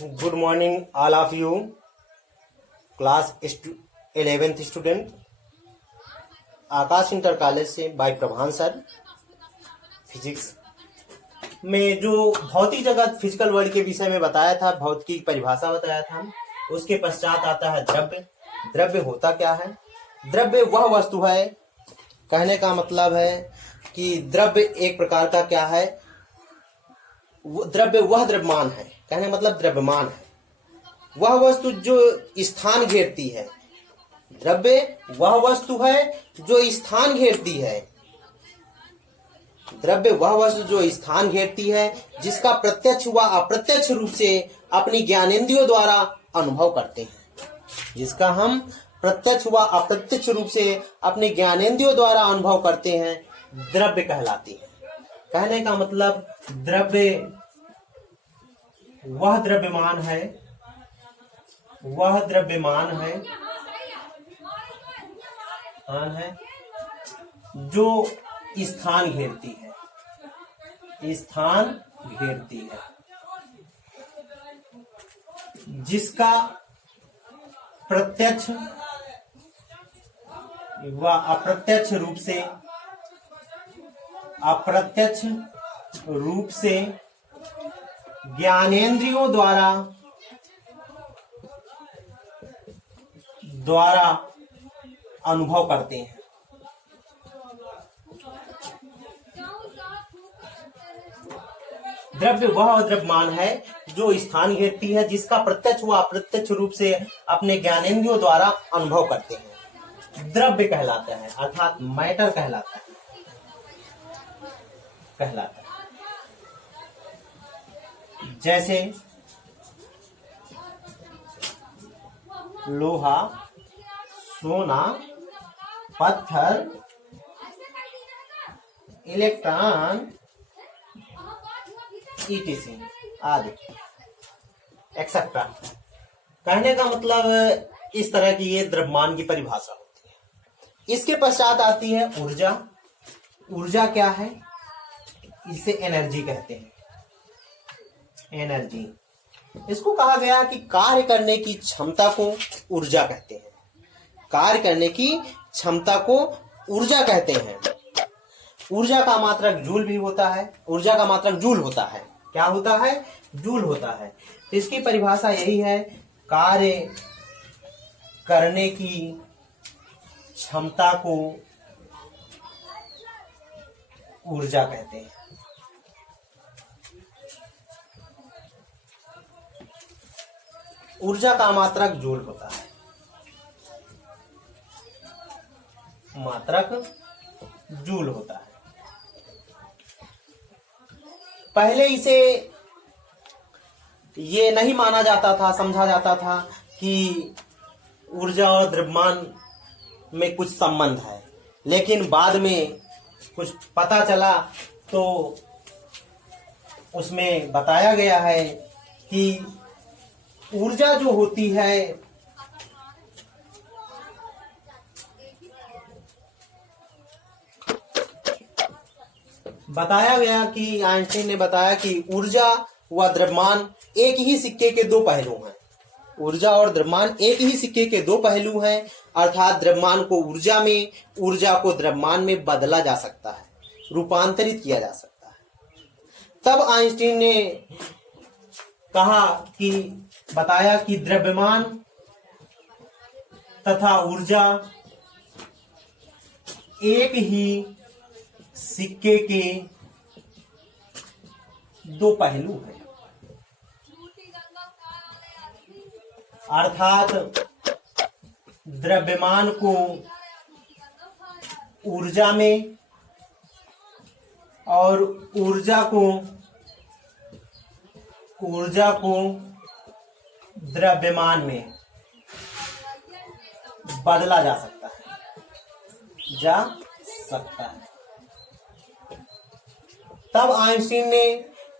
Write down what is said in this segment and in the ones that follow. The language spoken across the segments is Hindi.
Good morning, all of you, class 11th student. Akash inter college से बाय प्रभान सर। फिजिक्स में जो भौतिक जगत फिजिकल वर्ल्ड के विषय में बताया था, भौतिक की परिभाषा बताया था। उसके पश्चात आता है द्रव्य। द्रव्य होता क्या है? द्रव्य वह वस्तु है, कहने का मतलब है कि द्रव्य एक प्रकार का क्या है, द्रव्य वह द्रव्यमान है, कहने का मतलब द्रव्यमान है वह वस्तु जो स्थान घेरती है। द्रव्य वह वस्तु है जो स्थान घेरती है। द्रव्य वह वस्तु जो स्थान घेरती है, जिसका प्रत्यक्ष व अप्रत्यक्ष रूप से अपनी ज्ञानेंद्रियों द्वारा अनुभव करते हैं। जिसका हम प्रत्यक्ष व अप्रत्यक्ष रूप से अपने ज्ञानेंद्रियों द्वारा अनुभव करते हैं, द्रव्य कहलाती है। कहने का मतलब द्रव्य वह द्रव्यमान है, वह द्रव्यमान है जो स्थान घेरती है, स्थान घेरती है, जिसका प्रत्यक्ष व अप्रत्यक्ष रूप से ज्ञानेंद्रियों द्वारा अनुभव करते हैं। द्रव्य वह द्रव्यमान है जो स्थान घेरती है, जिसका प्रत्यक्ष व अप्रत्यक्ष रूप से अपने ज्ञानेंद्रियों द्वारा अनुभव करते हैं, द्रव्य कहलाता है, अर्थात मैटर कहलाता है। जैसे लोहा, सोना, पत्थर, इलेक्ट्रॉन, ईटीसी आदि एक्सेट्रा। कहने का मतलब इस तरह की ये द्रव्यमान की परिभाषा होती है। इसके पश्चात आती है ऊर्जा। ऊर्जा क्या है? इसे एनर्जी कहते हैं। एनर्जी, इसको कहा गया कि कार्य करने की क्षमता को ऊर्जा कहते हैं। कार्य करने की क्षमता को ऊर्जा कहते हैं। ऊर्जा का मात्रक जूल भी होता है। ऊर्जा का मात्रक जूल होता है। क्या होता है? जूल होता है। इसकी परिभाषा यही है, कार्य करने की क्षमता को ऊर्जा कहते हैं। ऊर्जा का मात्रक जूल होता है। मात्रक जूल होता है। पहले इसे ये नहीं माना जाता था, समझा जाता था कि ऊर्जा और द्रव्यमान में कुछ संबंध है, लेकिन बाद में कुछ पता चला तो उसमें बताया गया है कि ऊर्जा जो होती है बताया गया कि आइंस्टीन ने बताया कि ऊर्जा व द्रव्यमान एक ही सिक्के के दो पहलू हैं। ऊर्जा और द्रव्यमान एक ही सिक्के के दो पहलू हैं, अर्थात द्रव्यमान को ऊर्जा में, ऊर्जा को द्रव्यमान में बदला जा सकता है, रूपांतरित किया जा सकता है। तब आइंस्टीन ने कहा कि बताया कि द्रव्यमान तथा ऊर्जा एक ही सिक्के के दो पहलू हैं, अर्थात द्रव्यमान को ऊर्जा में और ऊर्जा को द्रव्यमान में बदला जा सकता है। तब आइंस्टीन ने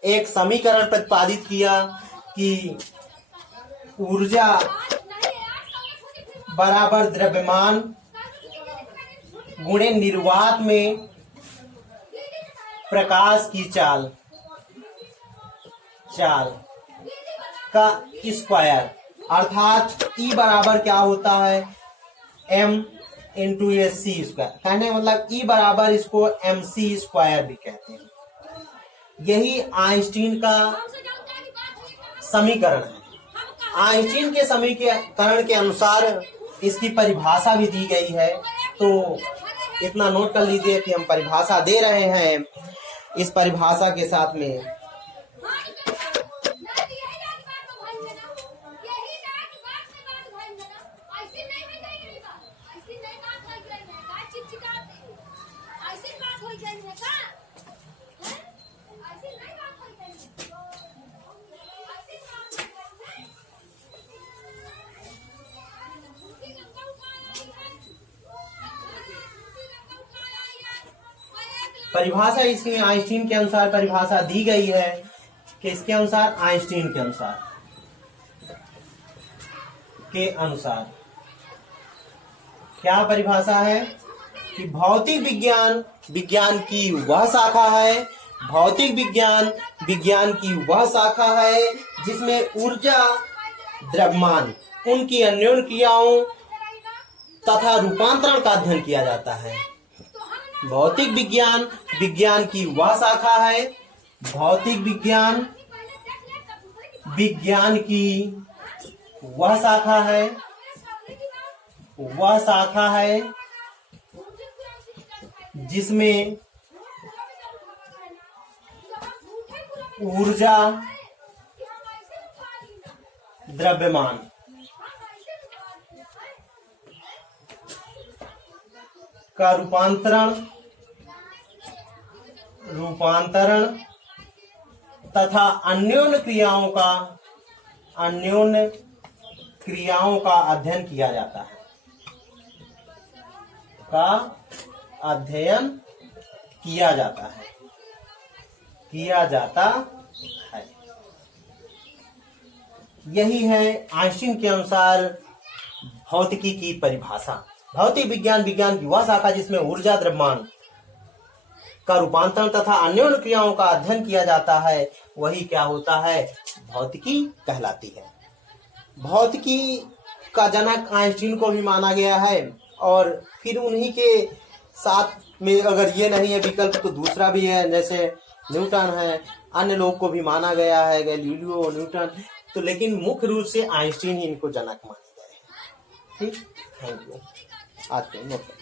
एक समीकरण प्रतिपादित किया कि ऊर्जा बराबर द्रव्यमान गुणे निर्वात में प्रकाश की चाल का स्क्वायर, अर्थात E बराबर क्या होता है, m इंटू ए सी स्क्वायर। कहने का मतलब E बराबर इसको mc स्क्वायर भी कहते हैं। यही आइंस्टीन का समीकरण है। आइंस्टीन के समीकरण के अनुसार इसकी परिभाषा भी दी गई है। तो इतना नोट कर लीजिए कि हम परिभाषा दे रहे हैं। इस परिभाषा के साथ में परिभाषा इसमें आइंस्टीन के अनुसार परिभाषा दी गई है कि इसके अनुसार, आइंस्टीन के अनुसार क्या परिभाषा है कि भौतिक विज्ञान विज्ञान की वह शाखा है, भौतिक विज्ञान विज्ञान की वह शाखा है जिसमें ऊर्जा, द्रव्यमान, उनकी अन्योन्य क्रियाओं तथा रूपांतरण का अध्ययन किया जाता है। भौतिक विज्ञान विज्ञान की वह शाखा है, भौतिक विज्ञान विज्ञान की वह शाखा है जिसमें ऊर्जा, द्रव्यमान, का रूपांतरण तथा अन्योन्य क्रियाओं का अध्ययन किया जाता है, यही है आइंस्टीन के अनुसार भौतिकी की परिभाषा। भौतिक विज्ञान विज्ञान की वह शाखा जिसमें ऊर्जा, द्रव्यमान का रूपांतरण तथा अन्योन्य क्रियाओं का अध्ययन किया जाता है, वही क्या होता है, भौतिकी कहलाती है। भौतिकी का जनक आइंस्टीन को भी माना गया है, और फिर उन्हीं के साथ में अगर ये नहीं है विकल्प तो दूसरा भी है, जैसे न्यूटन है, अन्य लोग को भी माना गया है, गैलीलियो, न्यूटन। तो लेकिन मुख्य रूप से आइंस्टीन ही इनको जनक माने गए हैं। ठीक, थैंक यू। आज के नोट